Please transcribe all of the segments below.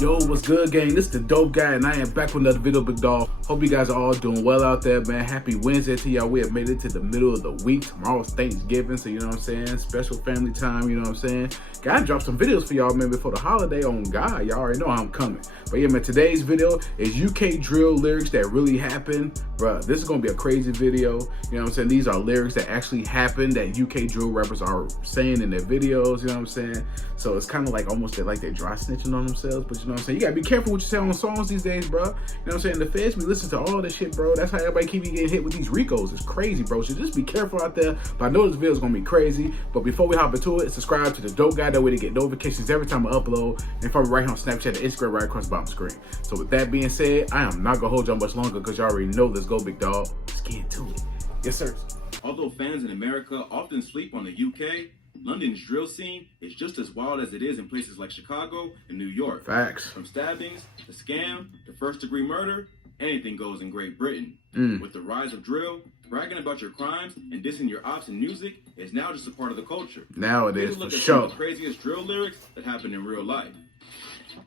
Yo, what's good, gang? This is the Dope Guy, and I am back with another video, big dog. Hope you guys are all doing well out there, man. Happy Wednesday to y'all. We have made it to the middle of the week. Tomorrow's Thanksgiving, so you know what I'm saying? Special family time, you know what I'm saying? Gotta drop some videos for y'all, man, before the holiday on God. Y'all already know how I'm coming. But yeah, man, today's video is UK drill lyrics that really happened. Bruh, this is gonna be a crazy video. You know what I'm saying? These are lyrics that actually happened that UK drill rappers are saying in their videos, you know what I'm saying? So it's kind of like almost like they're dry snitching on themselves, but you know what I'm saying? You gotta be careful what you say on songs these days, bro. You know what I'm saying? The feds, we listen to all this shit, bro. That's how everybody keep getting hit with these Ricos. It's crazy, bro. So just be careful out there. But I know this video is gonna be crazy. But before we hop into it, subscribe to the Dope Guy. That way to get notifications every time I upload. And follow me right here on Snapchat and Instagram right across the bottom screen. So with that being said, I am not gonna hold y'all much longer because y'all already know. Let's go, big dog. Let's get into it. Yes, sir. Although fans in America often sleep on the UK, London's drill scene is just as wild as it is in places like Chicago and New York. Facts. From stabbings, to scam, to first-degree murder, anything goes in Great Britain. With the rise of drill, bragging about your crimes and dissing your ops in music is now just a part of the culture. Now it is, for for sure. sure. Some of the craziest drill lyrics that happen in real life.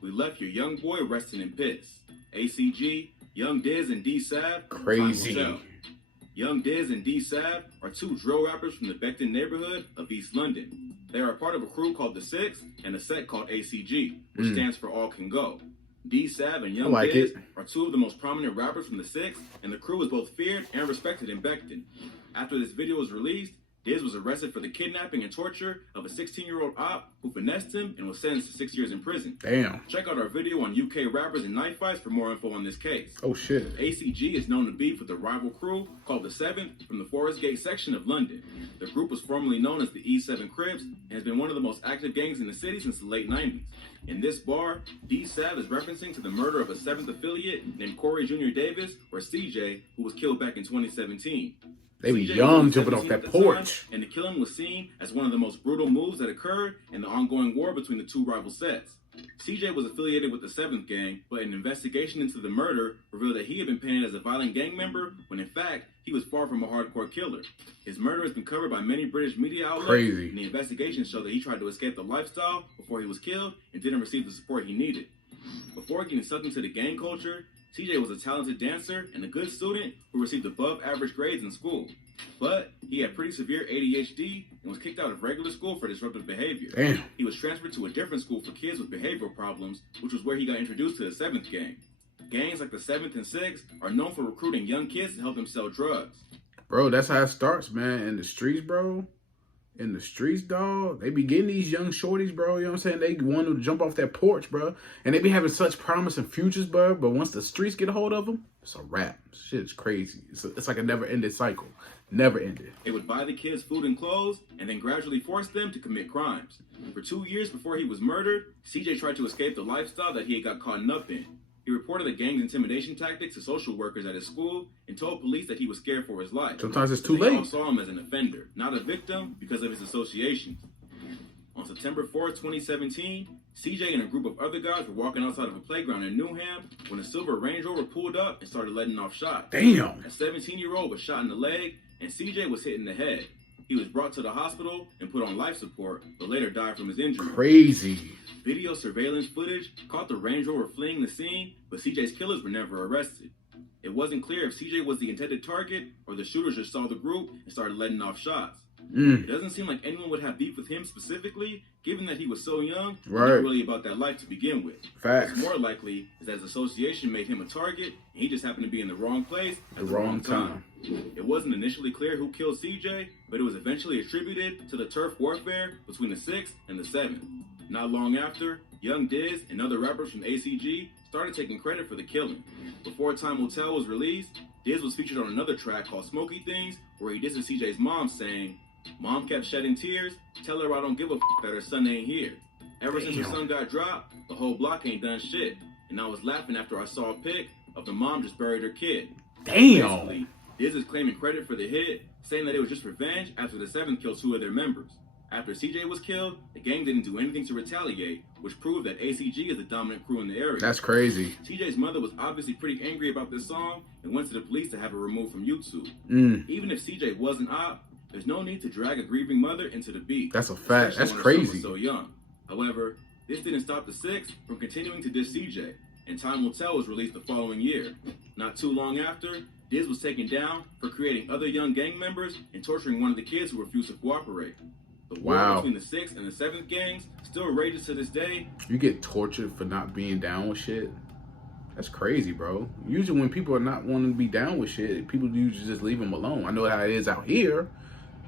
We left your young boy resting in pits. ACG, Young Diz, and D-Sav. Crazy. Young Diz and D-Sav are two drill rappers from the Beckton neighborhood of East London. They are a part of a crew called The Six and a set called ACG, which stands for All Can Go. D-Sav and Young Diz are two of the most prominent rappers from The Six, and the crew is both feared and respected in Beckton. After this video was released, Diz was arrested for the kidnapping and torture of a 16-year-old op who finessed him and was sentenced to 6 years in prison. Damn. Check out our video on UK rappers and knife fights for more info on this case. Oh, shit. ACG is known to beef with the rival crew called the Seventh from the Forest Gate section of London. The group was formerly known as the E7 Crips and has been one of the most active gangs in the city since the late 90s. In this bar, D-Sav is referencing to the murder of a 7th affiliate named Corey Jr. Davis, or CJ, who was killed back in 2017. They be CJ young was jumping off that porch. Time, and the killing was seen as one of the most brutal moves that occurred in the ongoing war between the two rival sets. CJ was affiliated with the 7th gang, but an investigation into the murder revealed that he had been painted as a violent gang member when in fact he was far from a hardcore killer. His murder has been covered by many British media outlets, and the investigation showed that he tried to escape the lifestyle before he was killed and didn't receive the support he needed. Before getting sucked into the gang culture, CJ was a talented dancer and a good student who received above average grades in school. But he had pretty severe ADHD and was kicked out of regular school for disruptive behavior. Damn. He was transferred to a different school for kids with behavioral problems, which was where he got introduced to the 7th gang. Gangs like the 7th and 6th are known for recruiting young kids to help them sell drugs. Bro, that's how it starts, man. In the streets, bro. In the streets, dog. They be getting these young shorties, bro. You know what I'm saying? They want to jump off that porch, bro. And they be having such promising futures, bro. But once the streets get a hold of them, it's a wrap. Shit's crazy. It's like a never-ending cycle. Never ended. They would buy the kids food and clothes and then gradually force them to commit crimes. For 2 years before he was murdered, CJ tried to escape the lifestyle that he had got caught up in. He reported the gang's intimidation tactics to social workers at his school and told police that he was scared for his life. Sometimes it's too They all late. saw him as an offender, not a victim, because of his associations. On September 4th, 2017, CJ and a group of other guys were walking outside of a playground in Newham when a silver Range Rover pulled up and started letting off shots. Damn. A 17-year-old was shot in the leg and CJ was hit in the head. He was brought to the hospital and put on life support, but later died from his injury. Crazy. Video surveillance footage caught the Range Rover fleeing the scene, but CJ's killers were never arrested. It wasn't clear if CJ was the intended target or the shooters just saw the group and started letting off shots. It doesn't seem like anyone would have beef with him specifically, given that he was so young and not really about that life to begin with. Facts. What's more likely is that his association made him a target, and he just happened to be in the wrong place at the wrong time. It wasn't initially clear who killed CJ, but it was eventually attributed to the turf warfare between the 6th and the 7th. Not long after, Young Diz and other rappers from ACG started taking credit for the killing. Before Time Will Tell was released, Diz was featured on another track called Smoky Things, where he disses CJ's mom saying, "Mom kept shedding tears, tell her I don't give a that her son ain't here. Ever since her son got dropped, the whole block ain't done shit. And I was laughing after I saw a pic of the mom just buried her kid." Damn. Basically, Diz is claiming credit for the hit, saying that it was just revenge after the 7th killed 2 of their members. After CJ was killed, the gang didn't do anything to retaliate, which proved that ACG is the dominant crew in the area. That's crazy. CJ's mother was obviously pretty angry about this song and went to the police to have it removed from YouTube. Even if CJ wasn't op, there's no need to drag a grieving mother into the beat. That's a fact. That's crazy. So young. However, This didn't stop the Six from continuing to diss CJ, and Time Will Tell was released the following year. Not too long after, Diz was taken down for creating other young gang members and torturing one of the kids who refused to cooperate. The war between the 6th and the 7th gangs still rages to this day. You get tortured for not being down with shit? That's crazy, bro. Usually when people are not wanting to be down with shit, people usually just leave them alone. I know how it is out here.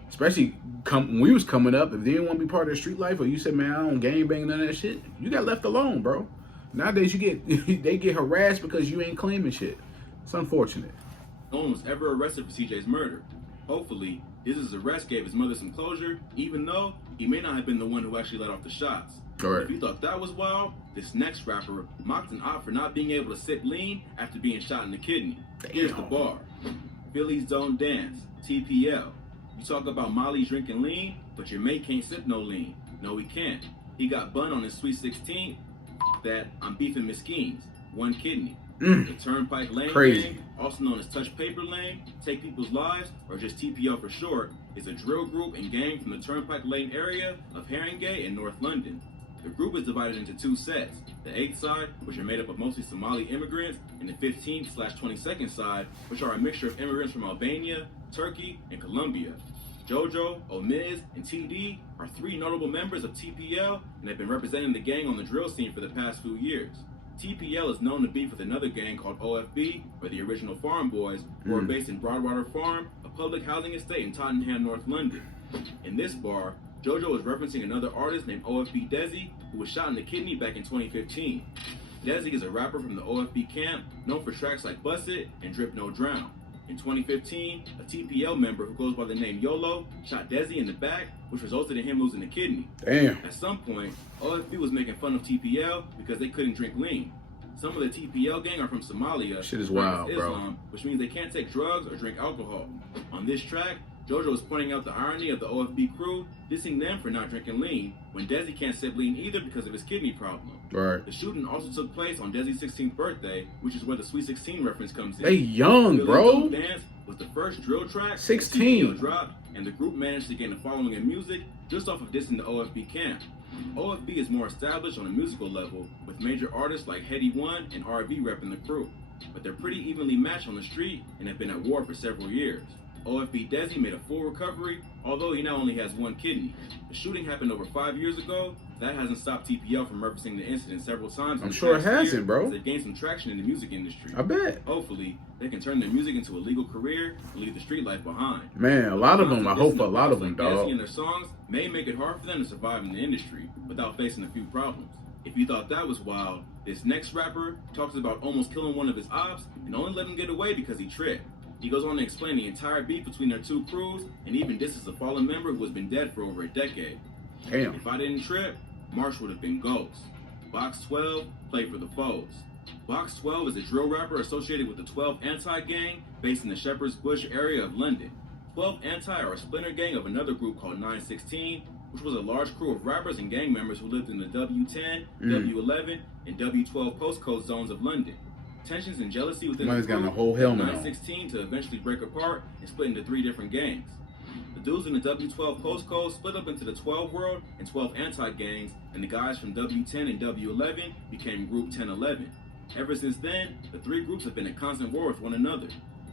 Especially when we was coming up, if they didn't want to be part of the street life, or you said, man, I don't gang bang none of that shit, you got left alone, bro. Nowadays, they get harassed because you ain't claiming shit. It's unfortunate. No one was ever arrested for CJ's murder. Hopefully, Diz's arrest gave his mother some closure, even though he may not have been the one who actually let off the shots. Right. If you thought that was wild, this next rapper mocked an op for not being able to sip lean after being shot in the kidney. Here's the bar. Phillies don't dance. TPL. You talk about Molly drinking lean, but your mate can't sip no lean. No, he can't. He got bun on his Sweet 16. That I'm beefing Mesquines. One kidney. The Turnpike Lane gang, also known as Touch Paper Lane, Take People's Lives, or just TPL for short, is a drill group and gang from the Turnpike Lane area of Haringey and North London. The group is divided into two sets, the 8th side, which are made up of mostly Somali immigrants, and the 15th/22nd side, which are a mixture of immigrants from Albania, Turkey, and Colombia. Jojo, Omiz, and TD are 3 notable members of TPL and have been representing the gang on the drill scene for the past few years. TPL is known to beef with another gang called OFB, or the original Farm Boys, who are based in Broadwater Farm, a public housing estate in Tottenham, North London. In this bar, Jojo is referencing another artist named OFB Desi, who was shot in the kidney back in 2015. Desi is a rapper from the OFB camp, known for tracks like Bust It and Drip No Drown. In 2015, a TPL member who goes by the name YOLO shot Desi in the back, which resulted in him losing the kidney. Damn. At some point, OFB was making fun of TPL because they couldn't drink lean. Some of the TPL gang are from Somalia, Shit is wild, Islam, bro. which means they can't take drugs or drink alcohol. On this track, Jojo is pointing out the irony of the OFB crew dissing them for not drinking lean, when Desi can't sip lean either because of his kidney problem. Right. The shooting also took place on Desi's 16th birthday, which is where the Sweet 16 reference comes in. They young, bro. Dance was the first drill track 16 dropped, and the group managed to gain a following in music just off of dissing the OFB camp. OFB is more established on a musical level, with major artists like Heady One and RV repping the crew, but they're pretty evenly matched on the street and have been at war for several years. OFB Desi made a full recovery, although he now only has one kidney. The shooting happened over 5 years ago. That hasn't stopped TPL from referencing the incident several times. I'm sure it hasn't, bro. They've gained some traction in the music industry. I bet. Hopefully, they can turn their music into a legal career and leave the street life behind. Man, a lot of them, I hope a lot of them, dog. Desi and their songs may make it hard for them to survive in the industry without facing a few problems. If you thought that was wild, this next rapper talks about almost killing one of his ops and only let him get away because he tripped. He goes on to explain the entire beef between their two crews and even disses a fallen member who has been dead for over a decade. Damn. If I didn't trip, Marsh would have been Ghost. Box 12 played for the Foes. Box 12 is a drill rapper associated with the 12 Anti-gang based in the Shepherd's Bush area of London. 12 Anti are a splinter gang of another group called 916, which was a large crew of rappers and gang members who lived in the W10, W11, and W12 postcode zones of London. Tensions and jealousy within the got group a whole helmet on. 916 to eventually break apart and split into 3 different gangs. The dudes in the W12 postcode split up into the 12 World and 12 Anti-gangs, and the guys from W10 and W11 became Group 1011. Ever since then, the 3 groups have been in constant war with one another.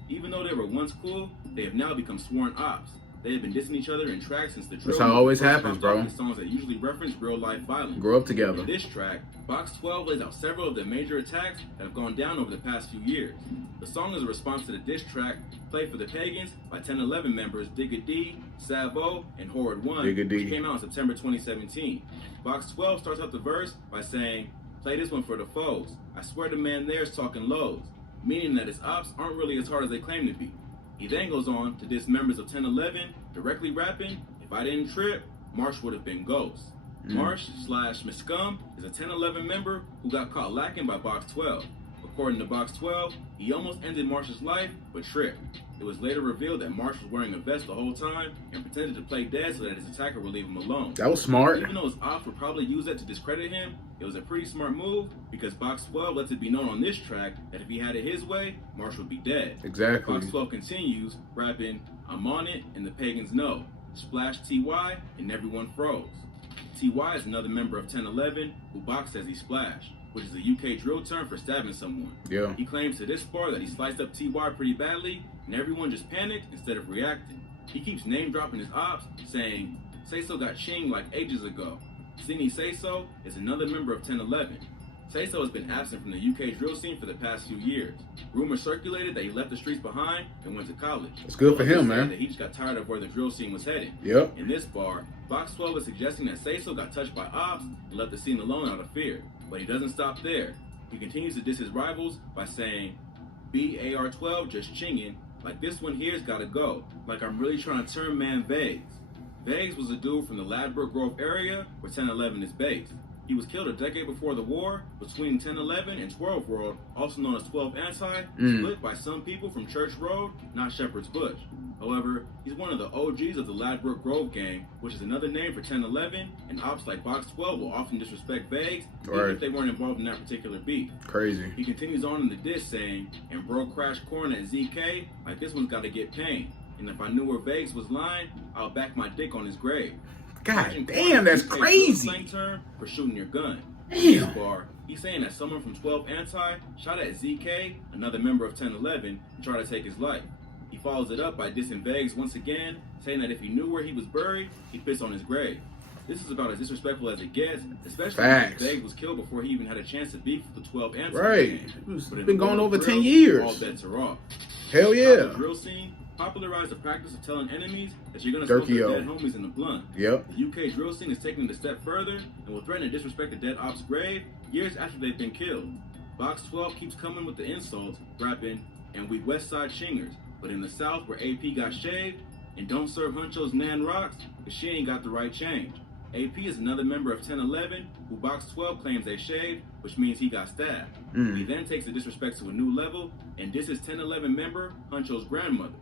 Even though they were once cool, they have now become sworn ops. They have been dissing each other in tracks since the drill. That's how it always happens, bro. Songs that usually reference real-life violence. Grow up together. In this track, Box 12 lays out several of the major attacks that have gone down over the past few years. The song is a response to the diss track Play for the Pagans by 1011 members Digga D, Savo, and Horrid One, Digga D. which came out in September 2017. Box 12 starts out the verse by saying, "Play this one for the foes. I swear the man there's talking lows," meaning that his ops aren't really as hard as they claim to be. He then goes on to diss members of 1011, directly rapping, "If I didn't trip, Marsh would have been Ghost." Marsh/Miscum is a 1011 member who got caught lacking by Box 12. According to Box 12, he almost ended Marsh's life, but tripped. It was later revealed that Marsh was wearing a vest the whole time and pretended to play dead so that his attacker would leave him alone. That was smart. Even though his ops would probably use that to discredit him, it was a pretty smart move because Box 12 lets it be known on this track that if he had it his way, Marsh would be dead. Exactly. Box 12 continues, rapping, "I'm on it and the pagans know. Splash TY and everyone froze." TY is another member of 1011 who boxed as he splashed, which is a UK drill term for stabbing someone. Yeah. He claims to this spar that he sliced up TY pretty badly, and everyone just panicked instead of reacting. He keeps name dropping his ops, saying, "Say So got chinged like ages ago." Sini Say So is another member of 1011. Say So has been absent from the UK drill scene for the past few years. Rumors circulated that he left the streets behind and went to college. It's good for him, man. That he just got tired of where the drill scene was heading. Yep. In this bar, Box 12 is suggesting that Say So got touched by ops and left the scene alone out of fear. But he doesn't stop there. He continues to diss his rivals by saying, "BAR12 just chinging, like this one here's gotta go, like I'm really trying to turn man Vegas." Vegas was a dude from the Ladbroke Grove area where 1011 is based. He was killed a decade before the war between 1011 and 12 World, also known as 12 Anti, split by some people from Church Road, not Shepherd's Bush. However, he's one of the OGs of the Ladbroke Grove gang, which is another name for 1011, and ops like Box 12 will often disrespect Vegas, even if they weren't involved in that particular beat. Crazy. He continues on in the diss saying, "And bro crashed corn at ZK, like this one's gotta get pain. And if I knew where Vegas was lying, I'll back my dick on his grave." God damn, that's crazy. Slang term for shooting your gun. Damn. Bar, he's saying that someone from 12 Anti shot at ZK, another member of 1011, and tried to take his life. He follows it up by dissing Vegas once again, saying that if he knew where he was buried, he'd piss on his grave. This is about as disrespectful as it gets, especially because Vegas was killed before he even had a chance to beef with the 12 Anti. Right. But It's been going over 10 years. All bets are off. Hell yeah. The drill scene popularized the practice of telling enemies that you're gonna smoke their dead homies in the blunt. Yep. The UK drill scene is taking it a step further and will threaten to disrespect the dead op's grave years after they've been killed. Box 12 keeps coming with the insults, rapping, "And we West Side Shingers, but in the South where AP got shaved, and don't serve Huncho's Nan rocks, cause she ain't got the right change." AP is another member of 1011 who Box 12 claims they shaved, which means he got stabbed. He then takes the disrespect to a new level and disses 1011 member Huncho's grandmother.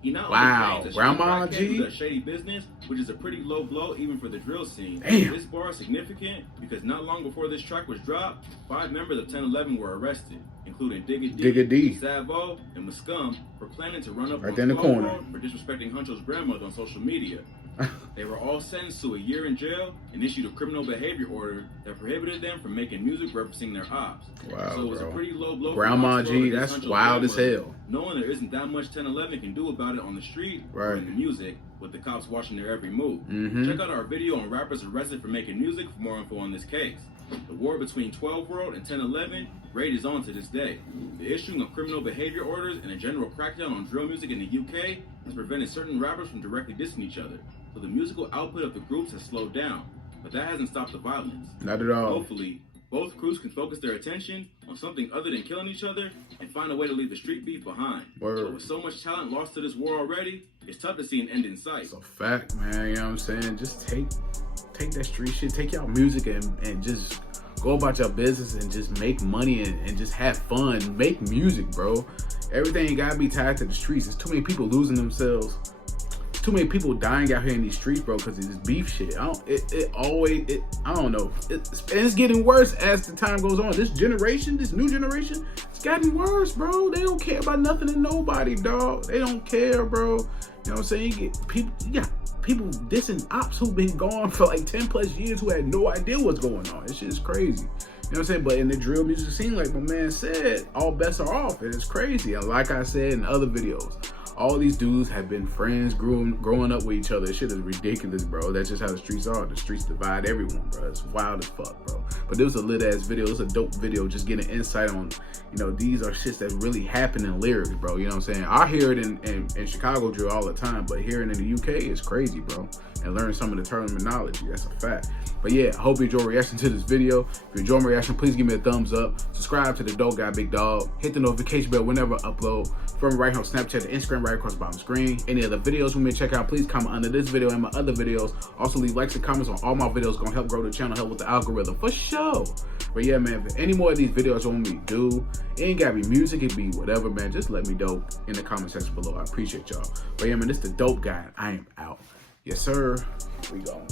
He not only claims that Grandma G G does shady business, which is a pretty low blow even for the drill scene. Damn. This bar is significant because not long before this track was dropped, 5 members of 1011 were arrested, including Digga D, Savo, and Muscum, for planning to run up right on there in the corner Road for disrespecting Huncho's grandmother on social media. They were all sentenced to a year in jail and issued a criminal behavior order that prohibited them from making music referencing their ops. Wow, so it was a pretty low blow. Grandma G, that's wild as hell. Knowing there isn't that much 1011 can do about it on the street or in the music, with the cops watching their every move. Check out our video on rappers arrested for making music for more info on this case. The war between 12 World and 1011 rages on to this day. The issuing of criminal behavior orders and a general crackdown on drill music in the UK has prevented certain rappers from directly dissing each other. So the musical output of the groups has slowed down, but that hasn't stopped the violence. Not at all. Hopefully, both crews can focus their attention on something other than killing each other and find a way to leave the street beef behind. But with so much talent lost to this war already, it's tough to see an end in sight. It's a fact, man. You know what I'm saying? Just take that street shit, take y'all music and just go about your business and just make money and just have fun. Make music, bro. Everything ain't gotta be tied to the streets. There's too many people losing themselves. Too many people dying out here in these streets, bro, because of this beef shit. I don't know. It's getting worse as the time goes on. This new generation, it's gotten worse, bro. They don't care about nothing and nobody, dog. They don't care, bro. You know what I'm saying? You got people dissing ops who've been gone for like 10 plus years who had no idea what's going on. This shit is crazy. You know what I'm saying? But in the drill music scene, like my man said, all bets are off, and it's crazy. And like I said in other videos, all these dudes have been friends, growing up with each other. This shit is ridiculous, bro. That's just how the streets are. The streets divide everyone, bro. It's wild as fuck, bro. But this was a lit ass video. It was a dope video, just getting insight on, you know, these are shits that really happen in lyrics, bro. You know what I'm saying? I hear it in Chicago drill all the time, but hearing it in the UK is crazy, bro. And learning some of the terminology, that's a fact. But yeah, I hope you enjoy reaction to this video. If you enjoy my reaction, please give me a thumbs up. Subscribe to the Dope Guy Big Dog. Hit the notification bell whenever I upload. From right here on Snapchat and Instagram, right across the bottom screen. Any other videos we may check out, please comment under this video and my other videos. Also leave likes and comments on all my videos. Gonna help grow the channel, help with the algorithm for sure. But yeah, man, if any more of these videos you want me to do, it ain't gotta be music, it be whatever, man. Just let me know in the comment section below. I appreciate y'all. But yeah, man, this is the Dope Guy. I am out. Yes, sir. We gone.